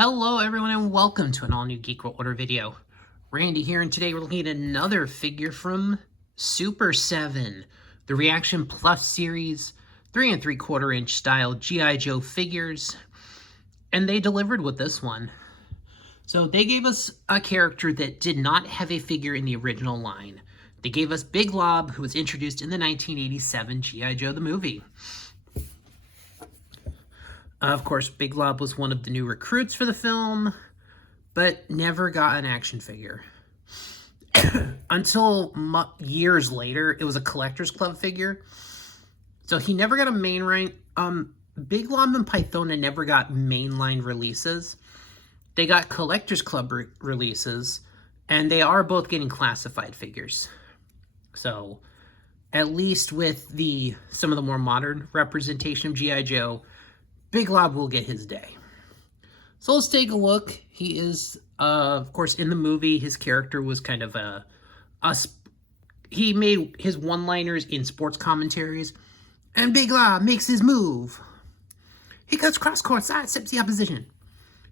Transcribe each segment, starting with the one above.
Hello everyone and welcome to an all-new Geek World Order video. Randy here, and today we're looking at another figure from Super7, the Reaction Plus series, 3 3/4 inch style G.I. Joe figures, and they delivered with this one. So they gave us a character that did not have a figure in the original line. They gave us Big Lob, who was introduced in the 1987 G.I. Joe the movie. Of course, Big Lob was one of the new recruits for the film, but never got an action figure. Until years later, it was a collector's club figure. So he never got a mainline. Big Lob and Pythona never got mainline releases. They got collector's club releases, and they are both getting classified figures. So at least with some of the more modern representation of G.I. Joe, Big Lob will get his day. So let's take a look. He is, of course, in the movie, his character was kind of he made his one-liners in sports commentaries. And Big Lob makes his move. He cuts cross-court, sidesteps the opposition.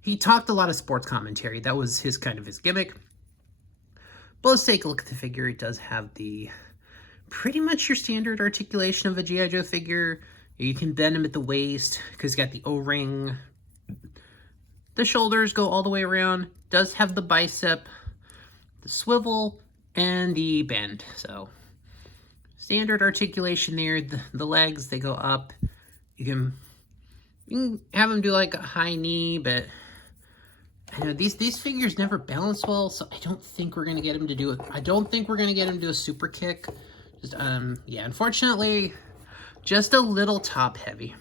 He talked a lot of sports commentary. That was his gimmick. But let's take a look at the figure. It does have pretty much your standard articulation of a G.I. Joe figure. You can bend him at the waist because he's got the O-ring. The shoulders go all the way around. Does have the bicep, the swivel, and the bend. So standard articulation there. The legs, they go up. You can have him do like a high knee, but I know these figures never balance well, so I don't think we're gonna get him to do it. I don't think we're gonna get him to do a super kick. Just yeah, unfortunately, just a little top heavy.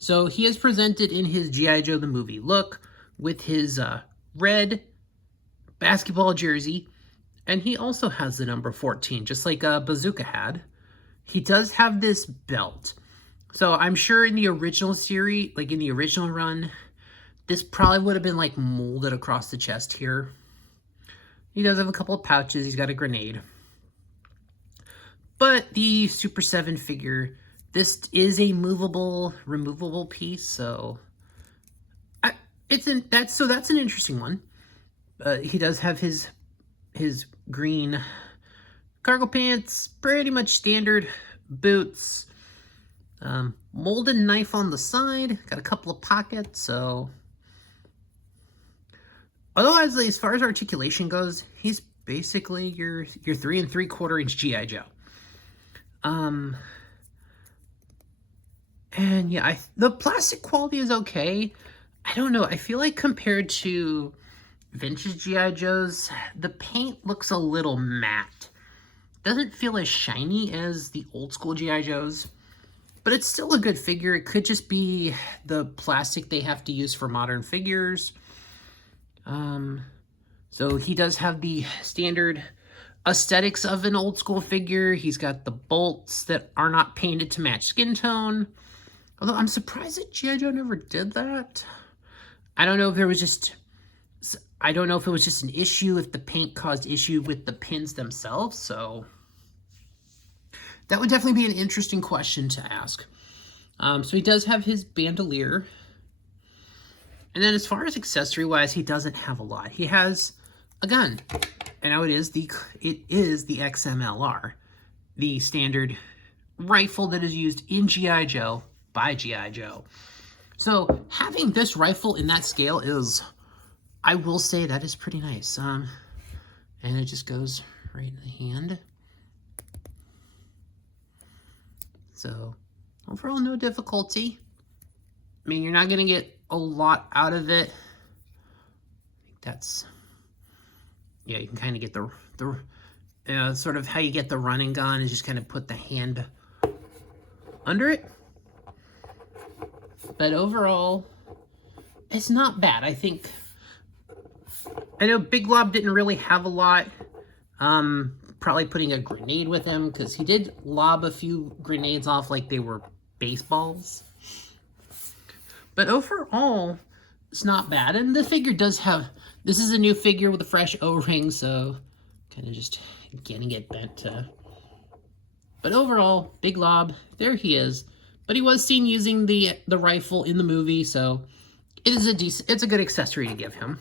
So he is presented in his G.I. Joe the movie look with his red basketball jersey, and he also has the number 14, just like Bazooka had. He does have this belt. So I'm sure in the original series, like in the original run, this probably would have been like molded across the chest here. He does have a couple of pouches. He's got a grenade. But the Super 7 figure, this is a removable piece, so that's an interesting one. He does have his green cargo pants, pretty much standard boots, molded knife on the side, got a couple of pockets. So otherwise, as far as articulation goes, he's basically your 3 3/4 inch G.I. Joe. And yeah, the plastic quality is okay. I don't know. I feel like compared to vintage G.I. Joes, the paint looks a little matte. Doesn't feel as shiny as the old school G.I. Joes, but it's still a good figure. It could just be the plastic they have to use for modern figures. So he does have the standard aesthetics of an old school figure. He's got the bolts that are not painted to match skin tone. Although I'm surprised that G.I. Joe never did that. I don't know if it was just an issue, if the paint caused issue with the pins themselves. So that would definitely be an interesting question to ask. So he does have his bandolier. And then as far as accessory-wise, he doesn't have a lot. He has a gun. And now it is the XMLR, the standard rifle that is used in G.I. Joe by G.I. Joe. So having this rifle in that scale is, I will say, that is pretty nice. And it just goes right in the hand. So overall, no difficulty. I mean, you're not going to get a lot out of it. I think that's... Yeah, you can kind of get the sort of how you get the running gun is just kind of put the hand under it. But overall, it's not bad. I know Big Lob didn't really have a lot. Probably putting a grenade with him because he did lob a few grenades off like they were baseballs. But overall, it's not bad. And the figure does have... This is a new figure with a fresh O-ring, so kind of just getting it bent. But overall, Big Lob, there he is. But he was seen using the rifle in the movie, so it's a good accessory to give him.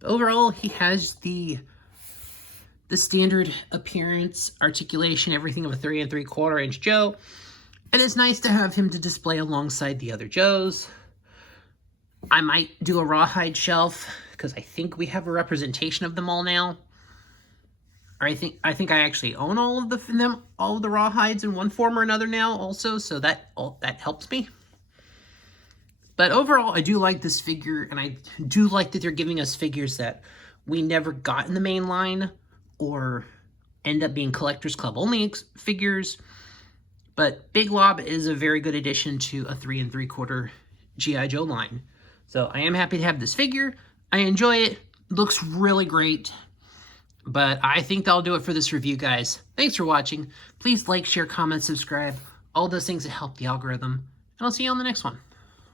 But overall, he has the standard appearance, articulation, everything of a 3 3/4 inch Joe. And it's nice to have him to display alongside the other Joes. I might do a rawhide shelf because I think we have a representation of them all now. Or I think I actually own all of the rawhides in one form or another now also, so that helps me. But overall, I do like this figure, and I do like that they're giving us figures that we never got in the main line or end up being Collectors Club only figures. But Big Lob is a very good addition to a 3 3/4 G.I. Joe line. So I am happy to have this figure. I enjoy it. Looks really great. But I think that'll do it for this review, guys. Thanks for watching. Please like, share, comment, subscribe. All those things that help the algorithm. And I'll see you on the next one.